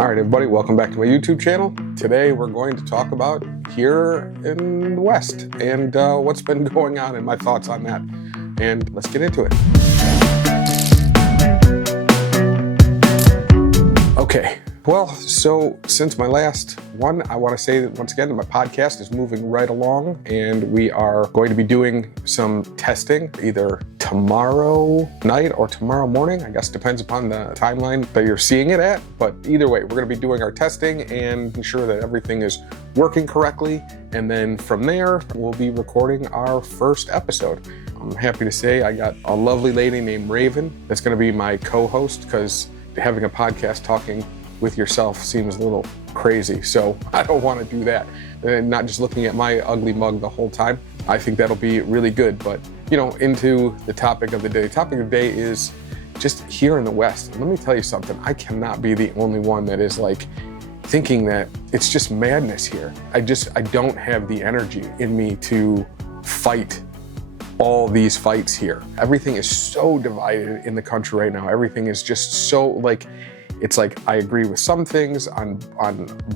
All right, everybody, welcome back to my YouTube channel. Today we're going to talk about here in the West and what's been going on and my thoughts on that. And let's get into it. Okay, well, so since my last one, I want to say that once again that my podcast is moving right along and we are going to be doing some testing either tomorrow night or tomorrow morning. I guess depends upon the timeline that you're seeing it at. But either way, we're going to be doing our testing and ensure that everything is working correctly. And then from there, we'll be recording our first episode. I'm happy to say I got a lovely lady named Raven that's going to be my co-host, because having a podcast talking with yourself seems a little crazy. So I don't want to do that. And not just looking at my ugly mug the whole time. I think that'll be really good. But, you know, into the topic of the day. The topic of the day is just here in the West. And let me tell you something. I cannot be the only one that is like thinking that it's just madness here. I don't have the energy in me to fight all these fights here. Everything is so divided in the country right now. Everything is just so like, it's like I agree with some things on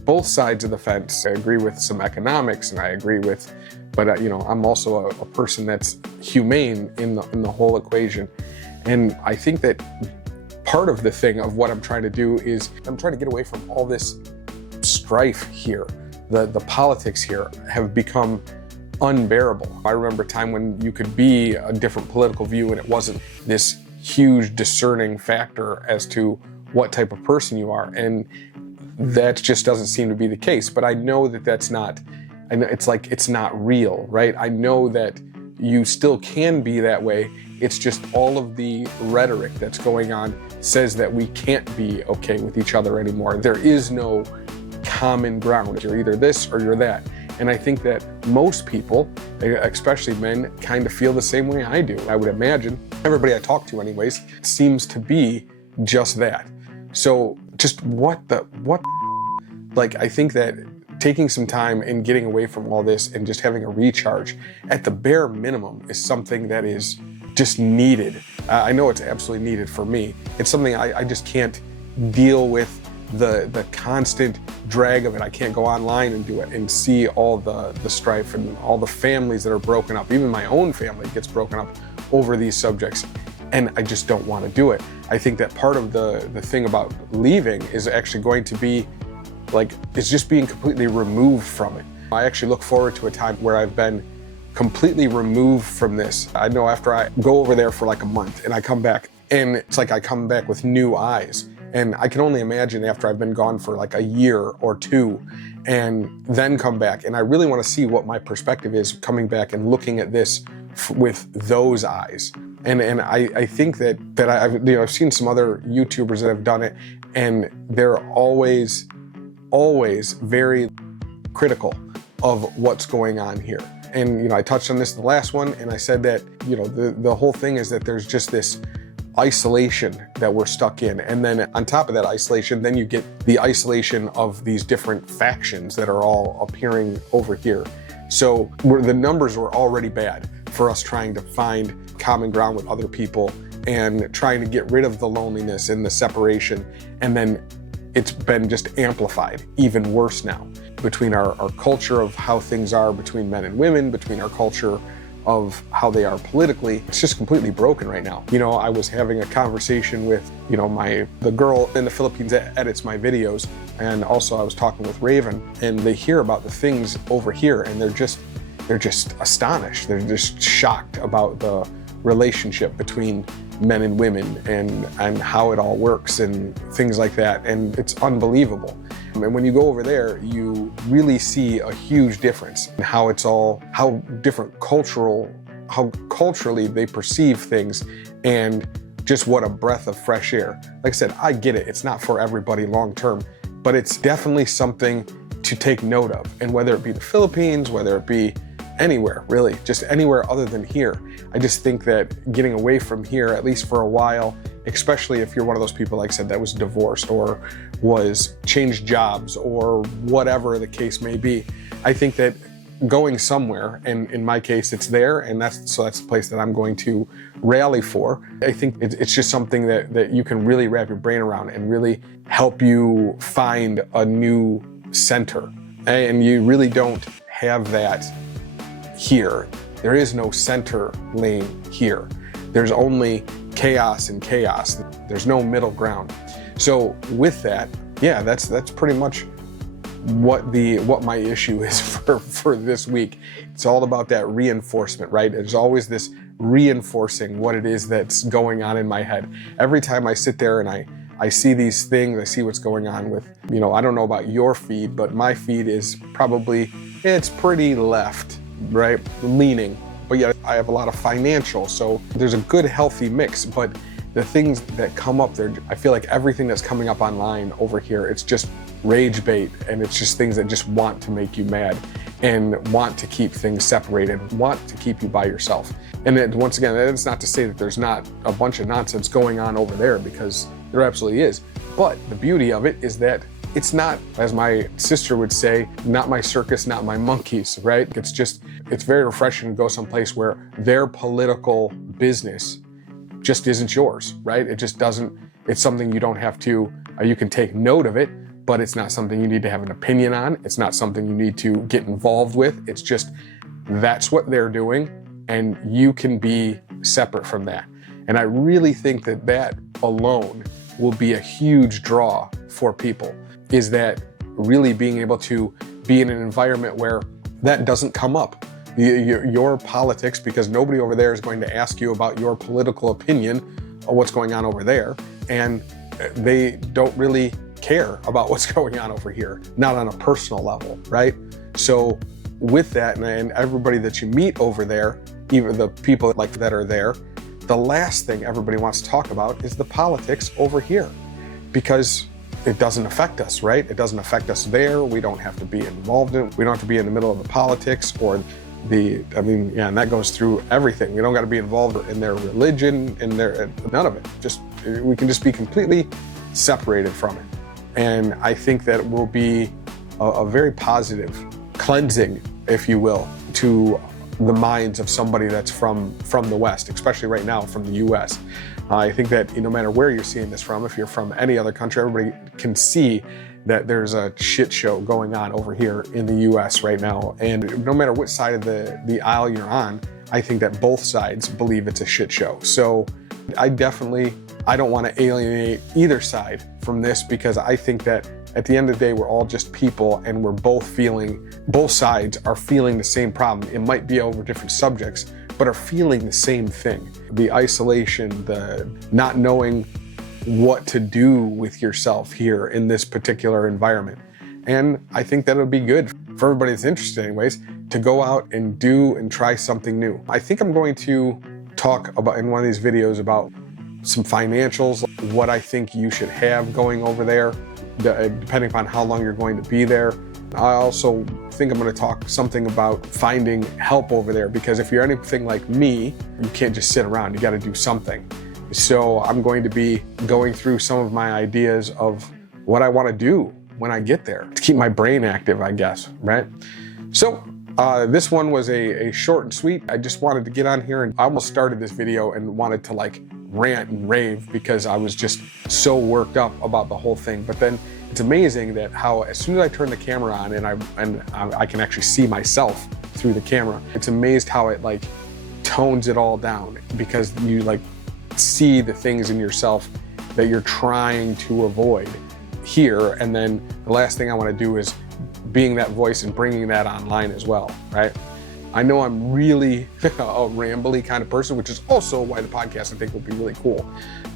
both sides of the fence. I agree with some economics, and I agree with, but you know, I'm also a person that's humane in the whole equation. And I think that part of the thing of what I'm trying to do is I'm trying to get away from all this strife here. The politics here have become unbearable. I remember a time when you could be a different political view and it wasn't this huge discerning factor as to what type of person you are, and that just doesn't seem to be the case. But I know that that's not, and it's like it's not real, right? I know that you still can be that way. It's just all of the rhetoric that's going on says that we can't be okay with each other anymore. There is no common ground. You're either this or you're that. And I think that most people, especially men, kind of feel the same way I do. I would imagine everybody I talk to anyways seems to be just that. So just like, I think that taking some time and getting away from all this and just having a recharge at the bare minimum is something that is just needed. I know it's absolutely needed for me. It's something I just can't deal with the constant drag of it. I can't go online and do it and see all the strife and all the families that are broken up. Even my own family gets broken up over these subjects. And I just don't want to do it. I think that part of the thing about leaving is actually going to be like, it's just being completely removed from it. I actually look forward to a time where I've been completely removed from this. I know after I go over there for like a month and I come back, and it's like I come back with new eyes. And I can only imagine after I've been gone for like a year or two and then come back. And I really want to see what my perspective is coming back and looking at this with those eyes. And I think that I've seen some other YouTubers that have done it, and they're always very critical of what's going on here. And, you know, I touched on this in the last one, and I said that, you know, the whole thing is that there's just this isolation that we're stuck in. And then on top of that isolation, then you get the isolation of these different factions that are all appearing over here. So the numbers were already bad for us trying to find common ground with other people and trying to get rid of the loneliness and the separation. And then it's been just amplified even worse now between our culture of how things are between men and women, between our culture of how they are politically. It's just completely broken right now. You know, I was having a conversation with, you know, the girl in the Philippines that edits my videos, and also I was talking with Raven, and they hear about the things over here and they're just astonished. They're just shocked about the relationship between men and women and how it all works and things like that. And it's unbelievable. And when you go over there, you really see a huge difference in how culturally they perceive things, and just what a breath of fresh air. Like I said, I get it. It's not for everybody long term, but it's definitely something to take note of. And whether it be the Philippines, whether it be anywhere, really, just anywhere other than here. I just think that getting away from here, at least for a while, especially if you're one of those people, like I said, that was divorced or was changed jobs or whatever the case may be, I think that going somewhere, and in my case it's there, and that's the place that I'm going to rally for. I think it's just something that you can really wrap your brain around and really help you find a new center. And you really don't have that here. There is no center lane here. There's only chaos and chaos. There's no middle ground. So with that, yeah, that's pretty much what my issue is for this week. It's all about that reinforcement, right? There's always this reinforcing what it is that's going on in my head. Every time I sit there and I see these things, I see what's going on with, I don't know about your feed, but my feed is probably, it's pretty left, right? Leaning. But yet I have a lot of financial, so there's a good healthy mix. But the things that come up there, I feel like everything that's coming up online over here, it's just rage bait, and it's just things that just want to make you mad and want to keep things separated, want to keep you by yourself. And once again, that's not to say that there's not a bunch of nonsense going on over there, because there absolutely is. But the beauty of it is that it's not, as my sister would say, not my circus, not my monkeys, right? It's very refreshing to go someplace where their political business just isn't yours, right? It just doesn't, it's something you don't have to, you can take note of it, but it's not something you need to have an opinion on. It's not something you need to get involved with. It's just, that's what they're doing, and you can be separate from that. And I really think that alone will be a huge draw for people, is that really being able to be in an environment where that doesn't come up. Your politics, because nobody over there is going to ask you about your political opinion of what's going on over there, and they don't really care about what's going on over here, not on a personal level, right? So with that, and everybody that you meet over there, even the people that are there, the last thing everybody wants to talk about is the politics over here, because it doesn't affect us, right? It doesn't affect us there. We don't have to be involved in it. We don't have to be in the middle of the politics or and that goes through everything. We don't got to be involved in their religion, none of it. We can just be completely separated from it. And I think that will be a very positive cleansing, if you will, to the minds of somebody that's from the West, especially right now from the US. I think that no matter where you're seeing this from, if you're from any other country, everybody can see that there's a shit show going on over here in the US right now. And no matter what side of the aisle you're on, I think that both sides believe it's a shit show. So I don't want to alienate either side from this, because I think that at the end of the day, we're all just people, and both sides are feeling the same problem. It might be over different subjects, but are feeling the same thing. The isolation, the not knowing what to do with yourself here in this particular environment. And I think that would be good for everybody that's interested anyways, to go out and do and try something new. I think I'm going to talk about in one of these videos about some financials, what I think you should have going over there, depending upon how long you're going to be there. I also think I'm going to talk something about finding help over there, because if you're anything like me, you can't just sit around, you got to do something. So I'm going to be going through some of my ideas of what I want to do when I get there to keep my brain active, I guess, right? So this one was a short and sweet. I just wanted to get on here, and I almost started this video and wanted to rant and rave because I was just so worked up about the whole thing. But then it's amazing that how as soon as I turn the camera on and I can actually see myself through the camera, it's amazed how it tones it all down, because you see the things in yourself that you're trying to avoid here. And then the last thing I want to do is being that voice and bringing that online as well, right? I know I'm really a rambly kind of person, which is also why the podcast I think will be really cool,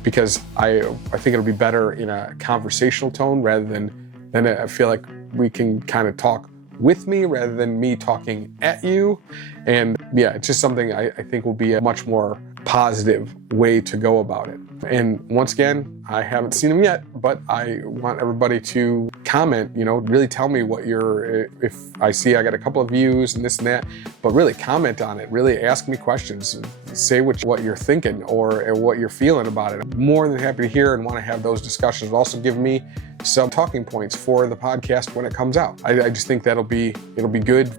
because I think it'll be better in a conversational tone rather than I feel like we can kind of talk with me rather than me talking at you. And yeah, it's just something I think will be a much more positive way to go about it. And once again, I haven't seen them yet, but I want everybody to comment, really tell me if I see I got a couple of views and this and that, but really comment on it, really ask me questions, say what you're thinking or what you're feeling about it. I'm more than happy to hear and want to have those discussions. Also give me some talking points for the podcast when it comes out. I just think it'll be good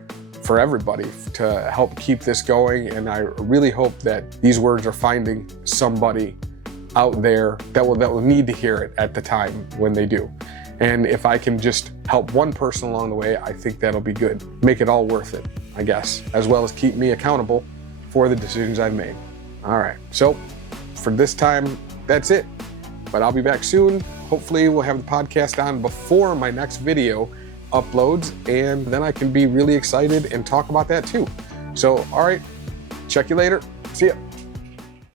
for everybody to help keep this going. And I really hope that these words are finding somebody out there that will need to hear it at the time when they do. And if I can just help one person along the way, I think that'll be good. Make it all worth it, I guess, as well as keep me accountable for the decisions I've made. All right, so for this time, that's it. But I'll be back soon. Hopefully we'll have the podcast on before my next video uploads, and then I can be really excited and talk about that too. So, all right, check you later. See ya.